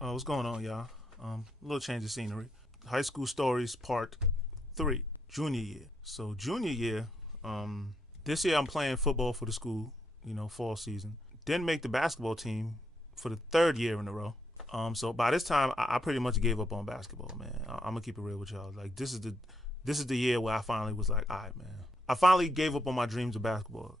What's going on, y'all? A little change of scenery. High school stories, part three. Junior year. So junior year, this year I'm playing football for the school. Fall season. Didn't make the basketball team for the third year in a row. So by this time, I pretty much gave up on basketball, man. I'm gonna keep it real with y'all. Like this is the year where I finally was like, all right, man. I finally gave up on my dreams of basketball.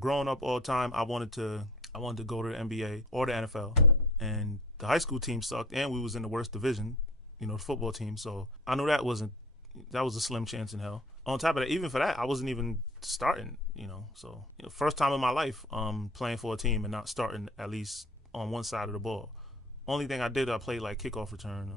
Growing up all the time, I wanted to go to the NBA or the NFL, and the high school team sucked, and we was in the worst division, the football team. So I knew that was a slim chance in hell. On top of that, even for that, I wasn't even starting. So first time in my life, playing for a team and not starting at least on one side of the ball. Only thing I did, I played like kickoff return.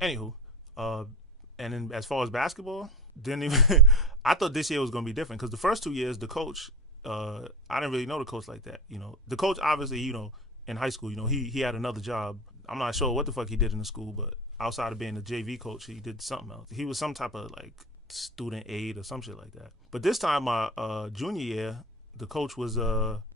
Anywho, uh, and then as far as basketball, didn't even. I thought this year was gonna be different because the first 2 years, the coach, I didn't really know the coach like that. The coach obviously, in high school, he had another job. I'm not sure what the fuck he did in the school, but outside of being the JV coach, he did something else. He was some type of like student aid or some shit like that. But this time, my junior year, the coach was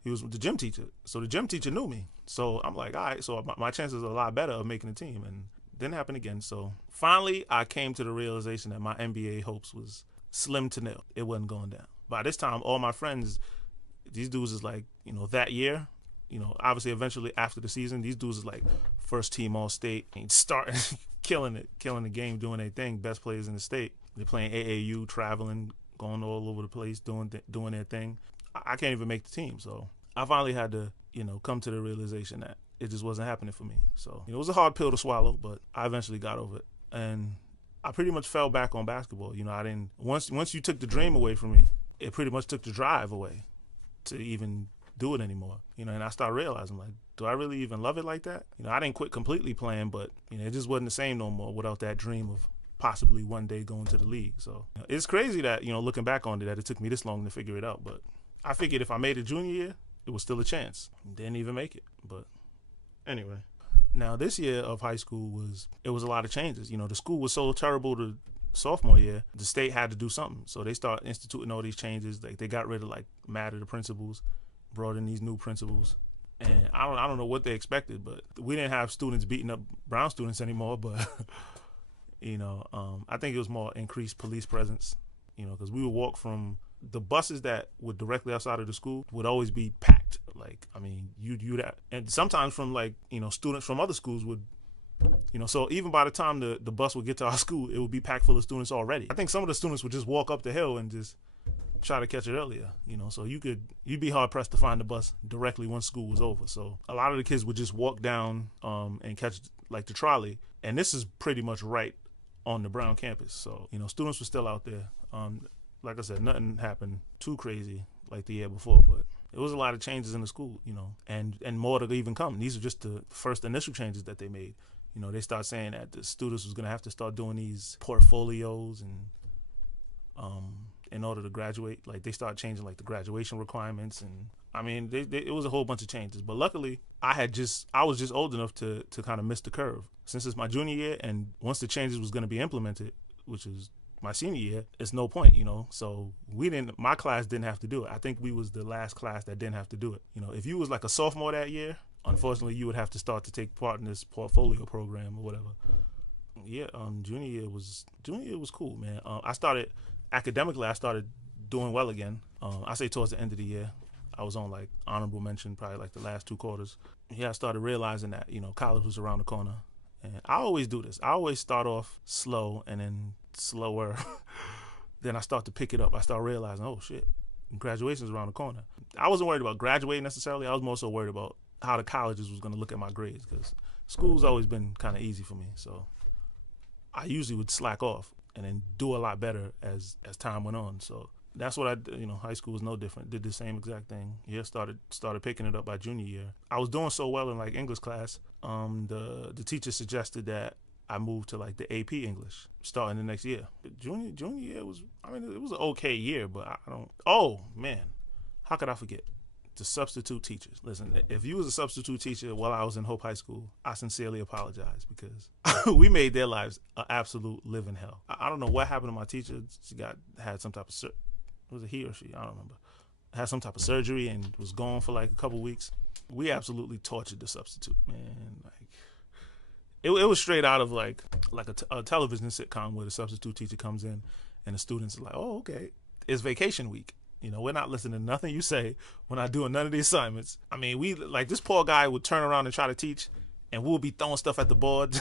he was the gym teacher, so the gym teacher knew me. So I'm like, all right, so my chances are a lot better of making the team, and didn't happen again. So finally, I came to the realization that my NBA hopes was slim to nil. It wasn't going down. By this time, all my friends, these dudes is like, that year, obviously eventually after the season, these dudes is like first team all state and starting killing the game, doing their thing, best players in the state. They're playing AAU, traveling, going all over the place, doing their thing. I can't even make the team, so I finally had to, come to the realization that it just wasn't happening for me. So it was a hard pill to swallow, but I eventually got over it, and I pretty much fell back on basketball. I didn't once you took the dream away from me, it pretty much took the drive away to even do it anymore. And I started realizing, like, do I really even love it like that? I didn't quit completely playing, but it just wasn't the same no more without that dream of possibly one day going to the league. So it's crazy that looking back on it, that it took me this long to figure it out. But I figured if I made it junior year, it was still a chance. Didn't even make it. But anyway, now this year of high school was a lot of changes. The school was so terrible to sophomore year, the state had to do something. So they started instituting all these changes. Like they got rid of like mad at the principals, brought in these new principals. And I don't know what they expected, but we didn't have students beating up brown students anymore. But I think it was more increased police presence. Because we would walk from the buses that were directly outside of the school would always be packed. Like, I mean, you'd and sometimes from like students from other schools would. So even by the time the bus would get to our school, it would be packed full of students already. I think some of the students would just walk up the hill and just try to catch it earlier, so you'd be hard pressed to find the bus directly once school was over. So a lot of the kids would just walk down and catch like the trolley, and this is pretty much right on the Brown campus. So students were still out there. Like I said, nothing happened too crazy like the year before, but it was a lot of changes in the school, and more to even come. These are just the first initial changes that they made. They start saying that the students was going to have to start doing these portfolios and in order to graduate. Like they start changing like the graduation requirements, and I mean it was a whole bunch of changes. But luckily I was just old enough to kind of miss the curve since it's my junior year, and once the changes was going to be implemented, which is my senior year, it's no point, So my class didn't have to do it. I think we was the last class that didn't have to do it. If you was like a sophomore that year, unfortunately you would have to start to take part in this portfolio program or whatever. Yeah, junior year was cool, man. Academically, I started doing well again. I say towards the end of the year, I was on like honorable mention, probably like the last 2 quarters. Yeah, I started realizing that college was around the corner, and I always do this. I always start off slow and then slower. Then I start to pick it up. I start realizing, oh shit, graduation's around the corner. I wasn't worried about graduating necessarily. I was more so worried about how the colleges was going to look at my grades, because school's always been kind of easy for me. So I usually would slack off and then do a lot better as time went on. So that's what I did. High school was no different. Did the same exact thing. Yeah, started picking it up by junior year. I was doing so well in like English class. The teacher suggested that I moved to like the AP English starting the next year. Junior year it was an okay year, but I don't. Oh man, how could I forget? The substitute teachers. Listen, if you was a substitute teacher while I was in Hope High School, I sincerely apologize, because we made their lives an absolute living hell. I don't know what happened to my teacher. She had some type of was it he or she? I don't remember. Had some type of surgery and was gone for like a couple weeks. We absolutely tortured the substitute, man. Like it was straight out of like a television sitcom where the substitute teacher comes in and the students are like, oh, okay, it's vacation week. You know, we're not listening to nothing you say. We're not doing none of the assignments. I mean, we like this poor guy would turn around and try to teach, and we'll be throwing stuff at the board,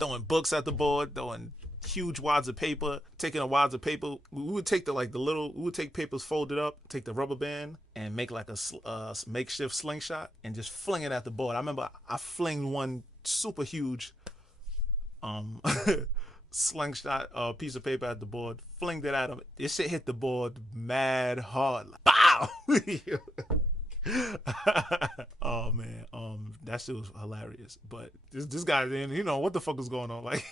throwing books at the board, throwing huge wads of paper, taking a wads of paper. We would take we would take papers folded up, take the rubber band, and make like a makeshift slingshot and just fling it at the board. I remember I flinged one super huge slingshot piece of paper at the board, flinged it at him. This shit hit the board mad hard. Like, bow! Oh man, that shit was hilarious. But this guy, you know, what the fuck was going on? Like,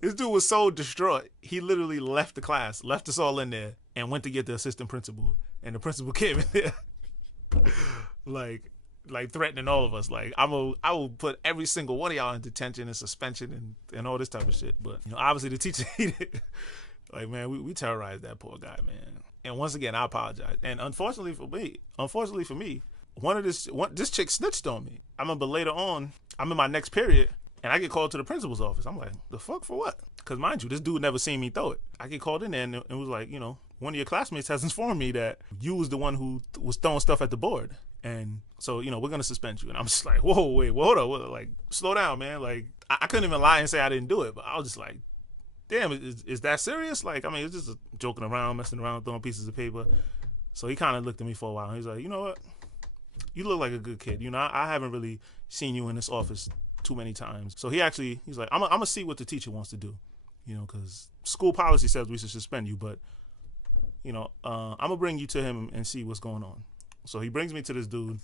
this dude was so distraught. He literally left the class, left us all in there, and went to get the assistant principal. And the principal came in there, like threatening all of us. Like, I will put every single one of y'all in detention and suspension and all this type of shit. But you know, obviously the teacher hated. Like, man, we terrorized that poor guy, man. And once again, I apologize. And unfortunately for me, this chick snitched on me. I remember later on, I'm in my next period, and I get called to the principal's office. I'm like, the fuck, for what? Because mind you, this dude never seen me throw it. I get called in there and it was like, you know, one of your classmates has informed me that you was the one who was throwing stuff at the board. And so, you know, we're going to suspend you. And I'm just like, whoa, wait, hold up. Like, slow down, man. Like, I couldn't even lie and say I didn't do it. But I was just like, damn, is that serious? Like, I mean, it's just joking around, messing around, throwing pieces of paper. So he kind of looked at me for a while. He's like, you know what? You look like a good kid. You know, I haven't really seen you in this office too many times. So he's like, I'm going to see what the teacher wants to do. You know, because school policy says we should suspend you. But, you know, I'm going to bring you to him and see what's going on. So he brings me to this dude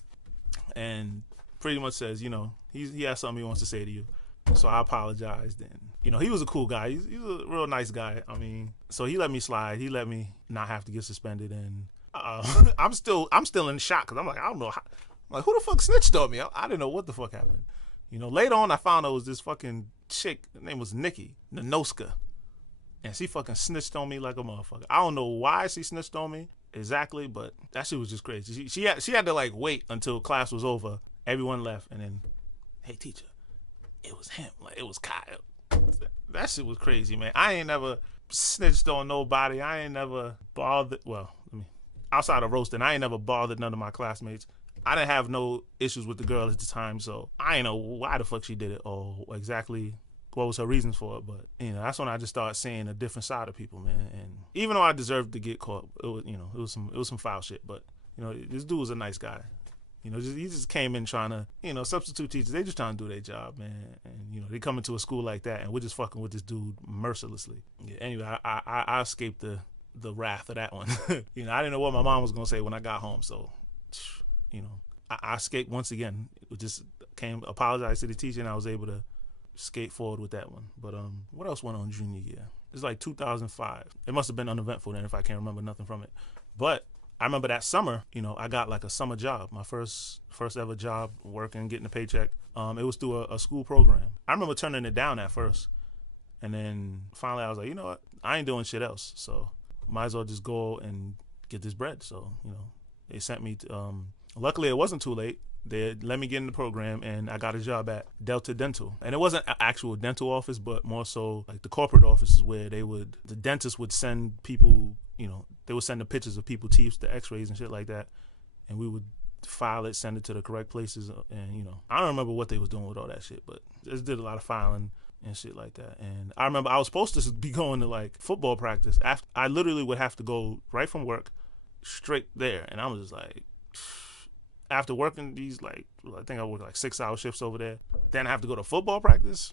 and pretty much says, you know, he has something he wants to say to you. So I apologized, and you know, he was a cool guy. He's a real nice guy. I mean, so he let me slide. He let me not have to get suspended, and I'm still in shock because I'm like, I don't know, I'm like, who the fuck snitched on me? I didn't know what the fuck happened. You know, later on I found out it was this fucking chick. Her name was Nikki Nanoska, and she fucking snitched on me like a motherfucker. I don't know why she snitched on me exactly, but that shit was just crazy. She had to like wait until class was over, everyone left, and then, hey teacher, it was him. Like, it was Kyle. That shit was crazy, man. I ain't never snitched on nobody. I ain't never bothered. Well, outside of roasting, I ain't never bothered none of my classmates. I didn't have no issues with the girl at the time, so I ain't know why the fuck she did it or exactly what was her reasons for it. But you know, that's when I just started seeing a different side of people, man. And even though I deserved to get caught, it was, you know, it was some foul shit. But you know, this dude was a nice guy. You know, he just came in trying to, you know, substitute teachers, they just trying to do their job, man. And, you know, they come into a school like that, and we're just fucking with this dude mercilessly. Yeah, anyway, I escaped the wrath of that one. You know, I didn't know what my mom was going to say when I got home. So, you know, I escaped once again. It just apologized to the teacher, and I was able to skate forward with that one. But what else went on junior year? It's like 2005. It must have been uneventful then if I can't remember nothing from it. But I remember that summer, you know, I got like a summer job, my first ever job, working, getting a paycheck. It was through a school program. I remember turning it down at first. And then finally I was like, you know what? I ain't doing shit else. So might as well just go and get this bread. So, you know, they sent me to, luckily it wasn't too late. They let me get in the program, and I got a job at Delta Dental. And it wasn't an actual dental office, but more so like the corporate offices where the dentist would send people, you know, they would send the pictures of people's teeth, the x-rays and shit like that. And we would file it, send it to the correct places. And, you know, I don't remember what they was doing with all that shit, but just did a lot of filing and shit like that. And I remember I was supposed to be going to like football practice. I literally would have to go right from work straight there. And I was just like, after working these, like, I think I worked like 6-hour shifts over there, then I have to go to football practice?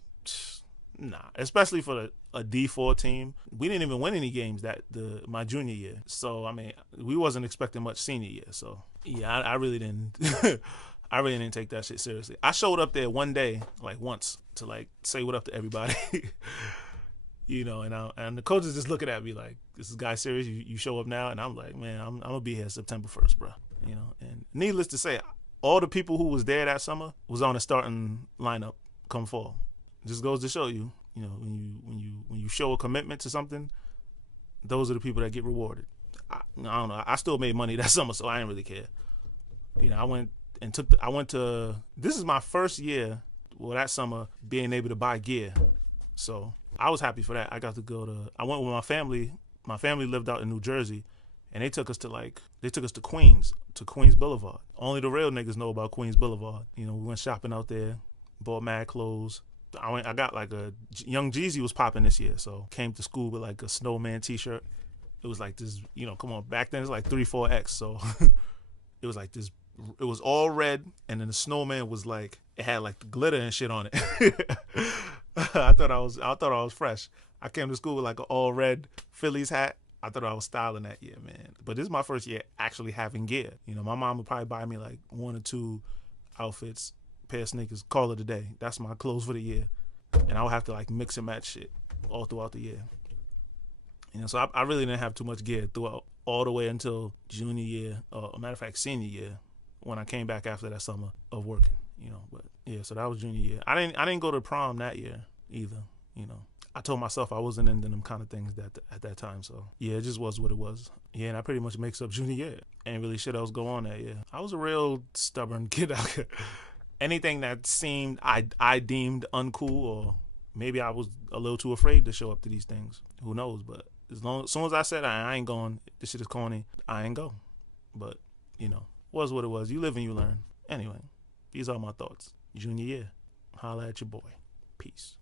Nah, especially for a D4 team. We didn't even win any games my junior year. So, I mean, we wasn't expecting much senior year. So, yeah, I really didn't I really didn't take that shit seriously. I showed up there one day, like once, to like say what up to everybody. You know, and the coaches just looking at me like, this guy serious? You show up now? And I'm like, man, I'm going to be here September 1st, bro. You know, and needless to say, all the people who was there that summer was on the starting lineup come fall. Just goes to show you, you know, when you show a commitment to something, those are the people that get rewarded. I don't know. I still made money that summer, so I didn't really care. You know, I went to. This is my first year that summer being able to buy gear. So I was happy for that. I got to go to. I went with my family. My family lived out in New Jersey, and they took us to Queens Boulevard. Only the real niggas know about Queens Boulevard. You know, we went shopping out there, bought mad clothes. I got like a Young Jeezy was popping this year, so came to school with like a snowman T-shirt. It was like this, you know, come on, back then it's like 3-4X, so it was like this. It was all red, and then the snowman was like, it had like the glitter and shit on it. I thought I was fresh. I came to school with like an all red Phillies hat. I thought I was styling that year, man. But this is my first year actually having gear. You know, my mom would probably buy me like 1 or 2 outfits, pair of sneakers, call it a day. That's my clothes for the year. And I would have to like mix and match shit all throughout the year. You know, so I really didn't have too much gear throughout all the way until junior year, or matter of fact, senior year, when I came back after that summer of working. You know, but yeah, so that was junior year. I didn't go to prom that year either. You know, I told myself I wasn't into them kind of things at that time. So yeah, it just was what it was. Yeah, and I pretty much makes up junior year. Ain't really shit else go on that year. I was a real stubborn kid out here. Anything that seemed I deemed uncool, or maybe I was a little too afraid to show up to these things. Who knows? But as soon as I said I ain't going, this shit is corny, I ain't go. But you know, was what it was. You live and you learn. Anyway, these are my thoughts. Junior year. Holla at your boy. Peace.